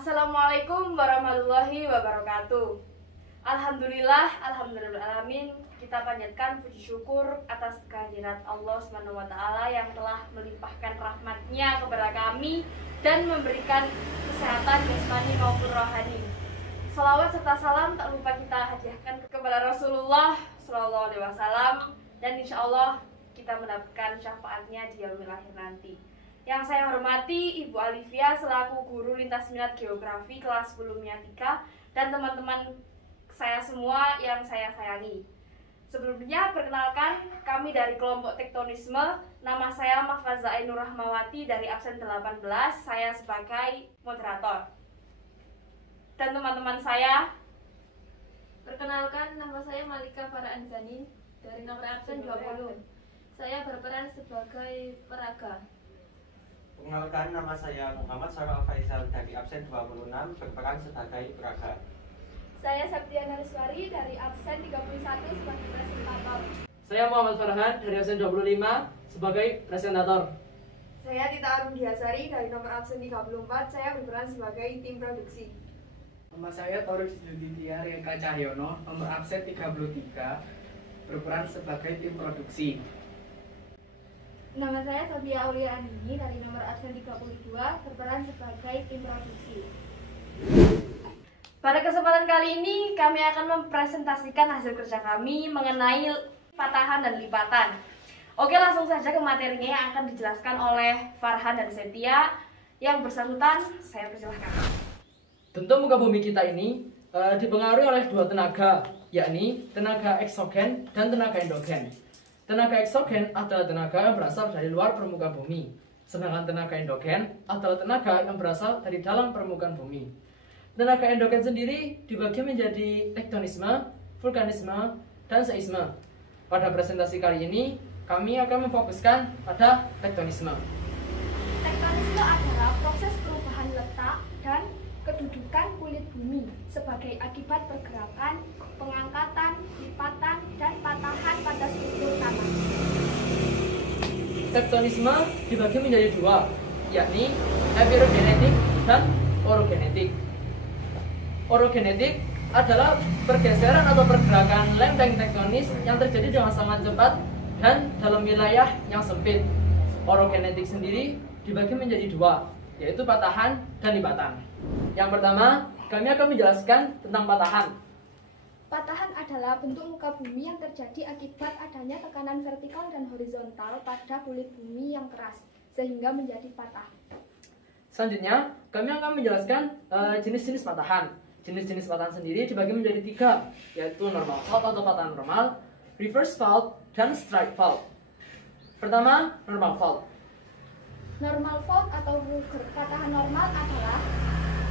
Assalamualaikum warahmatullahi wabarakatuh. Alhamdulillahirrahmanirrahim. Kita panjatkan puji syukur atas kehadirat Allah SWT yang telah melimpahkan rahmatnya kepada kami dan memberikan kesehatan jasmani maupun rohani. Salawat serta salam tak lupa kita hadiahkan kepada Rasulullah SAW dan insya Allah kita mendapatkan syafaatnya di yaumil akhir nanti. Yang saya hormati Ibu Alivia selaku guru lintas minat geografi kelas 10 MIA 3 dan teman-teman saya semua yang saya sayangi. Sebelumnya perkenalkan kami dari kelompok tektonisme. Nama saya Mahfaza Ainur Rahmawati dari absen 18. Saya sebagai moderator. Dan teman-teman saya, perkenalkan nama saya Malika Farah Anzani dari nomor absen 20. Saya berperan sebagai peraga. Perkenalkan, nama saya Muhammad Sarah Faisal dari absen 26 berperan sebagai peraga. Saya Septiana Riswari dari absen 31 sebagai presentator. Saya Muhammad Farhan dari absen 25 sebagai presentator. saya Tita Arundiasari dari nomor absen 34. Saya berperan sebagai tim produksi. Nama saya Torus Yudhitya Rianka Cahyono, nomor absen 33, berperan sebagai tim produksi. Nama saya Sofia Aulia Andini dari nomor absen 32, berperan sebagai tim produksi. Pada kesempatan kali ini kami akan mempresentasikan hasil kerja kami mengenai patahan dan lipatan. Oke, langsung saja ke materinya yang akan dijelaskan oleh Farhan dan Setia. Yang bersangkutan, saya persilahkan. Tentu muka bumi kita ini dipengaruhi oleh dua tenaga, yakni tenaga eksogen dan tenaga endogen. Tenaga eksogen adalah tenaga yang berasal dari luar permukaan bumi, sedangkan tenaga endogen adalah tenaga yang berasal dari dalam permukaan bumi. Tenaga endogen sendiri dibagi menjadi tektonisme, vulkanisme, dan seisme. Pada presentasi kali ini, kami akan memfokuskan pada tektonisme. Tektonisme adalah proses perubahan letak dan kedudukan kulit bumi sebagai akibat pergerakan, pengangkatan, lipatan, dan patahan pada struktur tanah. Tektonisme dibagi menjadi dua, yakni epirogenetik dan orogenetik. Orogenetik adalah pergeseran atau pergerakan lempeng tektonis yang terjadi dengan sangat cepat dan dalam wilayah yang sempit. Orogenetik sendiri dibagi menjadi dua, yaitu patahan dan lipatan. Yang pertama, kami akan menjelaskan tentang patahan. Patahan adalah bentuk muka bumi yang terjadi akibat adanya tekanan vertikal dan horizontal pada kulit bumi yang keras, sehingga menjadi patah. Selanjutnya, kami akan menjelaskan jenis-jenis patahan. Jenis-jenis patahan sendiri dibagi menjadi tiga, yaitu normal fault atau patahan normal, reverse fault, dan strike fault. Pertama, normal fault. Normal fault atau patahan normal adalah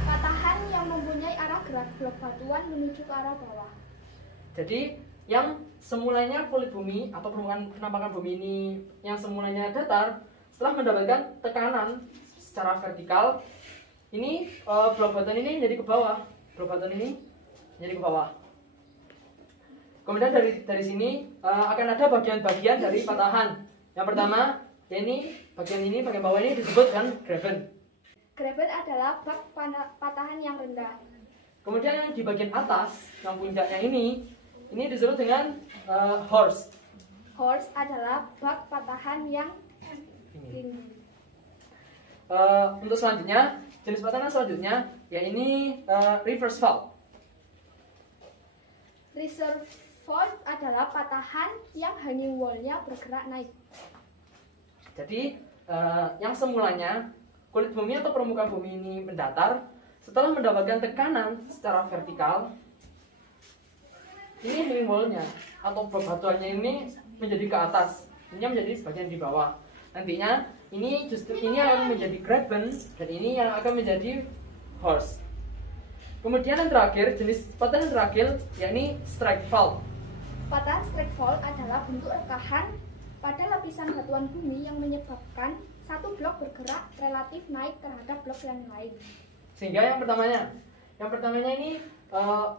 patahan yang mempunyai arah gerak blok batuan menuju ke arah bawah. Jadi, yang semulanya kulit bumi atau permukaan penampakan bumi ini yang semulanya datar, setelah mendapatkan tekanan secara vertikal, ini blok batuan ini menjadi ke bawah. Blok batuan ini menjadi ke bawah. Kemudian dari sini akan ada bagian-bagian dari patahan. Yang pertama, bagian bawah ini disebut dengan graben. Graben adalah bak patahan yang rendah. Kemudian yang di bagian atas, yang puncaknya ini disebut dengan horst. Horst adalah bak patahan yang tinggi. Untuk selanjutnya, jenis patahan selanjutnya, yaitu reverse fault. Reverse fault adalah patahan yang hanging wall-nya bergerak naik. Jadi, yang semulanya kulit bumi atau permukaan bumi ini mendatar, setelah mendapatkan tekanan secara vertikal, ini hanging wall-nya atau batuannya ini menjadi ke atas, ini menjadi sebagian di bawah. Nantinya ini akan menjadi graben dan ini yang akan menjadi horst. Kemudian yang terakhir, jenis patahan yang terakhir, yakni strike fault. Patahan strike fault adalah bentuk rekahan pada lapisan batuan bumi yang menyebabkan satu blok bergerak relatif naik terhadap blok yang lain. Sehingga yang pertamanya ini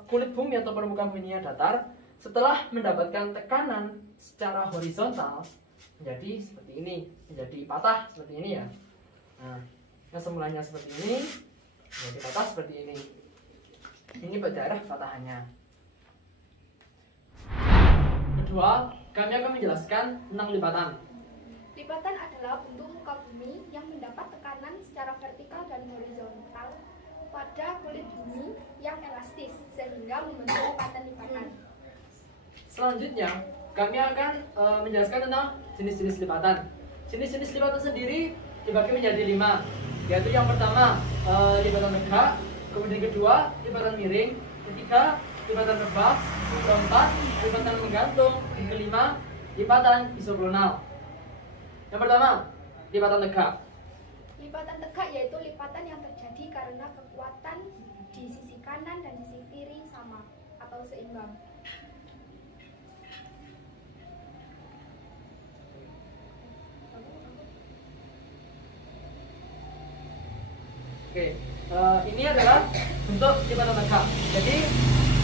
kulit bumi atau permukaan buminya datar, setelah mendapatkan tekanan secara horizontal menjadi seperti ini, menjadi patah seperti ini ya. Nah, yang semulanya seperti ini Ya, dipatah seperti ini. Ini daerah patahannya. Kedua, kami akan menjelaskan tentang lipatan. Lipatan adalah bentuk muka bumi yang mendapat tekanan secara vertikal dan horizontal pada kulit bumi yang elastis sehingga membentuk lipatan-lipatan. Selanjutnya, kami akan menjelaskan tentang jenis-jenis lipatan. Jenis-jenis lipatan sendiri dibagi menjadi 5, yaitu yang pertama lipatan tegak, kemudian kedua lipatan miring, ketiga lipatan rebah, keempat lipatan menggantung, dan kelima lipatan isoklonal. Yang pertama, lipatan tegak. Lipatan tegak yaitu lipatan yang terjadi karena kekuatan di sisi kanan dan sisi kiri sama atau seimbang. Oke, ini adalah bentuk lipatan tegak. Jadi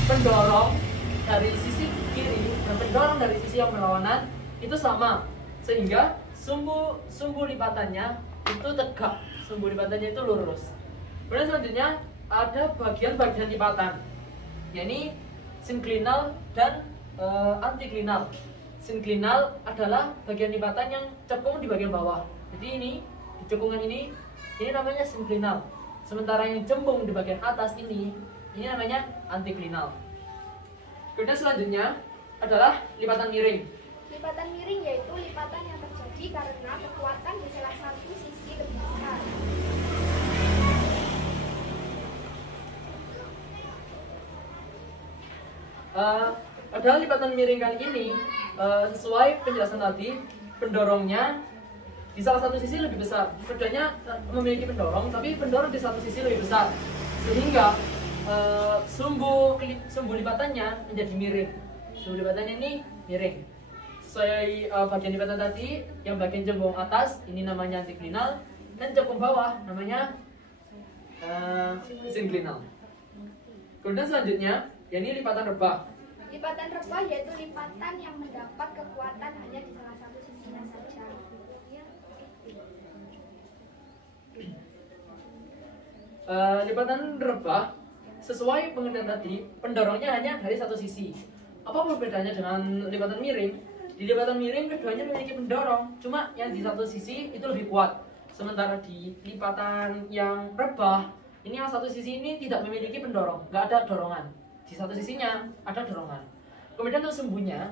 pendorong dari sisi kiri dan pendorong dari sisi yang berlawanan itu sama, sehingga sumbu lipatannya itu tegak, sumbu lipatannya itu lurus. Kemudian selanjutnya ada bagian-bagian lipatan, yakni sinklinal dan antiklinal. Sinklinal adalah bagian lipatan yang cekung di bagian bawah. Jadi ini di cekungan ini namanya sinklinal. Sementara yang cembung di bagian atas ini namanya antiklinal. Kemudian selanjutnya adalah lipatan miring. Lipatan miring yaitu lipatan yang terjadi karena kekuatan di salah satu sisi lebih besar. Padahal lipatan miring kali ini sesuai penjelasan tadi, pendorongnya di salah satu sisi lebih besar. Keduanya memiliki pendorong, tapi pendorong di satu sisi lebih besar, sehingga sumbu lipatannya menjadi miring. Sumbu lipatannya ini miring. Sesuai bagian lipatan tadi, yang bagian cembung atas ini namanya antiklinal, dan cembung bawah namanya sinklinal. Kemudian selanjutnya, yakni lipatan rebah. Lipatan rebah yaitu lipatan yang mendapat kekuatan hanya di salah satu sisinya saja. Lipatan rebah sesuai pengertian tadi, pendorongnya hanya dari satu sisi. Apa perbedaannya dengan lipatan miring? Di lipatan miring keduanya memiliki pendorong, cuma yang di satu sisi itu lebih kuat. Sementara di lipatan yang rebah, ini yang satu sisi ini tidak memiliki pendorong, nggak ada dorongan. Di satu sisinya ada dorongan. Kemudian untuk sumbunya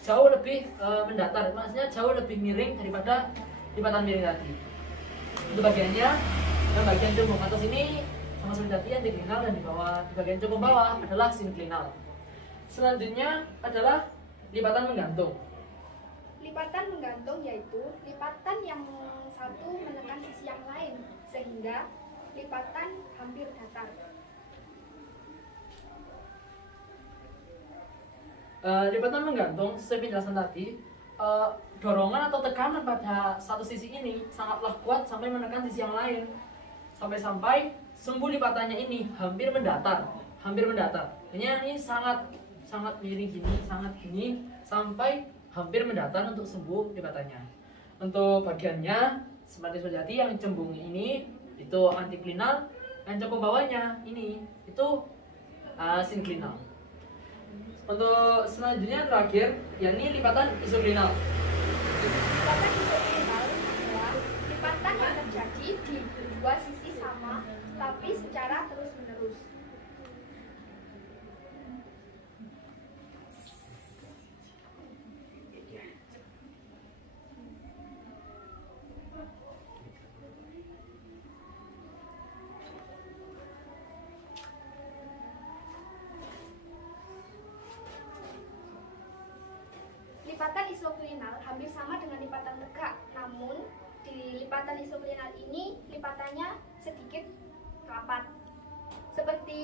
jauh lebih mendatar, maksudnya jauh lebih miring daripada lipatan miring tadi. Untuk bagiannya, yang bagian cembung atas ini sama seperti tadi antiklinal, dan di bagian cembung bawah adalah sinklinal. Selanjutnya adalah lipatan menggantung. Lipatan menggantung yaitu lipatan yang satu menekan sisi yang lain sehingga lipatan hampir datar. Lipatan menggantung sesuai penjelasan tadi, dorongan atau tekanan pada satu sisi ini sangatlah kuat sampai menekan sisi yang lain, sampai sumbu lipatannya ini hampir mendatar. Ini sangat miring gini, sangat gini, sampai hampir mendatar untuk sumbu lipatannya. Untuk bagiannya seperti tadi, yang cembung ini itu antiklinal, yang cembung bawahnya ini itu sinklinal. Untuk selanjutnya terakhir, yakni lipatan isoklinal. Lipatan isoklinal adalah lipatan yang terjadi di dua sisi sama tapi secara terus-menerus. Lipatan isoklinal hampir sama dengan lipatan tegak, namun di lipatan isoklinal ini lipatannya sedikit rapat. Seperti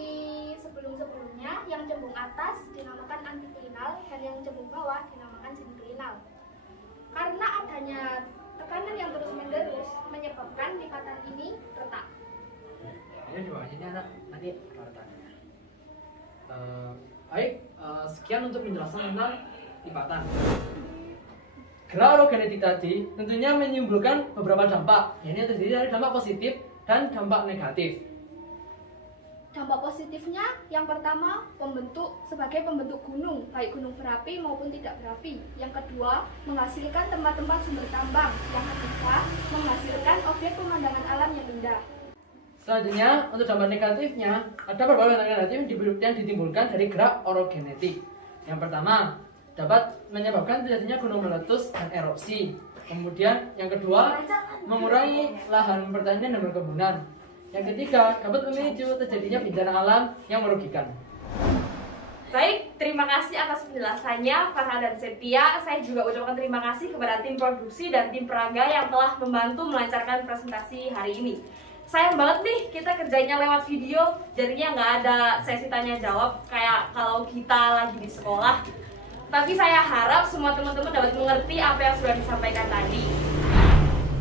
sebelum-sebelumnya, yang cembung atas dinamakan antiklinal dan yang cembung bawah dinamakan sinklinal. Karena adanya tekanan yang terus-menerus menyebabkan lipatan ini retak. Ini di bawahnya ini anak nanti letaknya. Baik, sekian untuk penjelasan tentang lipatan. Gerak orogenetik tadi tentunya menimbulkan beberapa dampak. Ini terdiri dari dampak positif dan dampak negatif. Dampak positifnya yang pertama sebagai pembentuk gunung, baik gunung berapi maupun tidak berapi. Yang kedua, menghasilkan tempat-tempat sumber tambang. Yang ketiga, menghasilkan objek pemandangan alam yang indah. Selanjutnya, untuk dampak negatifnya, ada beberapa dampak negatif yang ditimbulkan dari gerak orogenetik. Yang pertama, dapat menyebabkan terjadinya gunung meletus dan erupsi. Kemudian, yang kedua, mengurangi lahan pertanian dan perkebunan. Yang ketiga, dapat memicu terjadinya bencana alam yang merugikan. Baik, terima kasih atas penjelasannya Farhan dan Septia. Saya juga ucapkan terima kasih kepada tim produksi dan tim peraga yang telah membantu melancarkan presentasi hari ini. Sayang banget nih kita kerjanya lewat video, jadinya nggak ada sesi tanya jawab kayak kalau kita lagi di sekolah. Tapi saya harap semua teman-teman dapat mengerti apa yang sudah disampaikan tadi.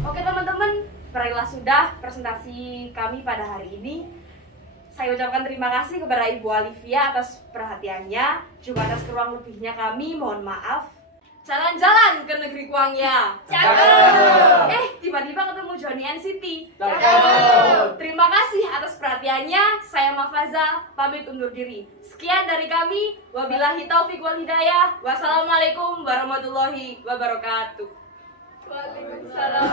Oke teman-teman, berakhirlah sudah presentasi kami pada hari ini. Saya ucapkan terima kasih kepada Ibu Alivia atas perhatiannya, juga atas keruang lebihnya kami, mohon maaf. Jalan-jalan ke negeri Kuangya. Tiba-tiba ketemu Johnny NCT. Terima kasih atas perhatiannya. Saya Mafaza, pamit undur diri. Sekian dari kami. Wabillahi taufiq wal hidayah. Wassalamualaikum warahmatullahi wabarakatuh. Waalaikumsalam.